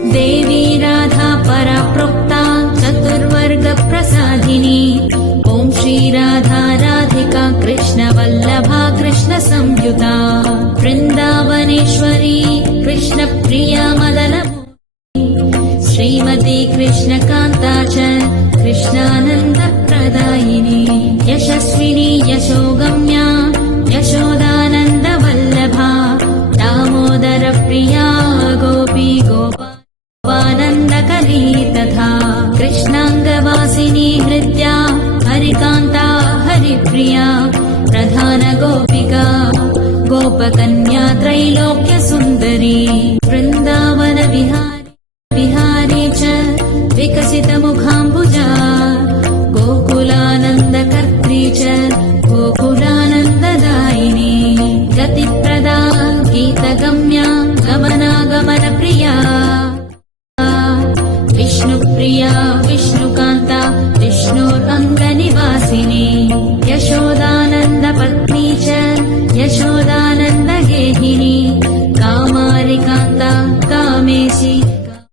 देवी राधा परा प्रोक्ता चतुर्वर्ग प्रसादिनी ॐ श्री राधा राधिका कृष्ण वल्लभा कृष्ण संयुता वृन्दावनेश्वरी कृष्ण प्रिया मदन श्रीमती कृष्णकान्ता च कृष्णानन्द प्रदायिनी यशस्विनी यशोगम्या यशोदानन्द वल्लभा दामोदर प्रिया गोपी गोपानन्दकली तथा कृष्णाङ्गवासिनी हृद्या हरिकान्ता हरिप्रिया प्रधान गोपिका गोपकन्या त्रैलोक्य सुन्दरी वृन्दावन विहारी च विकसित मुखाम्बुजा गोकुलानन्दकर्त्री च गोकुलानन्ददायिनी गतिप्रदा गीतगम्या गमनागमन प्रिया विष्णुप्रिया विष्णुकान्ता विष्णोरङ्गनिवासिनी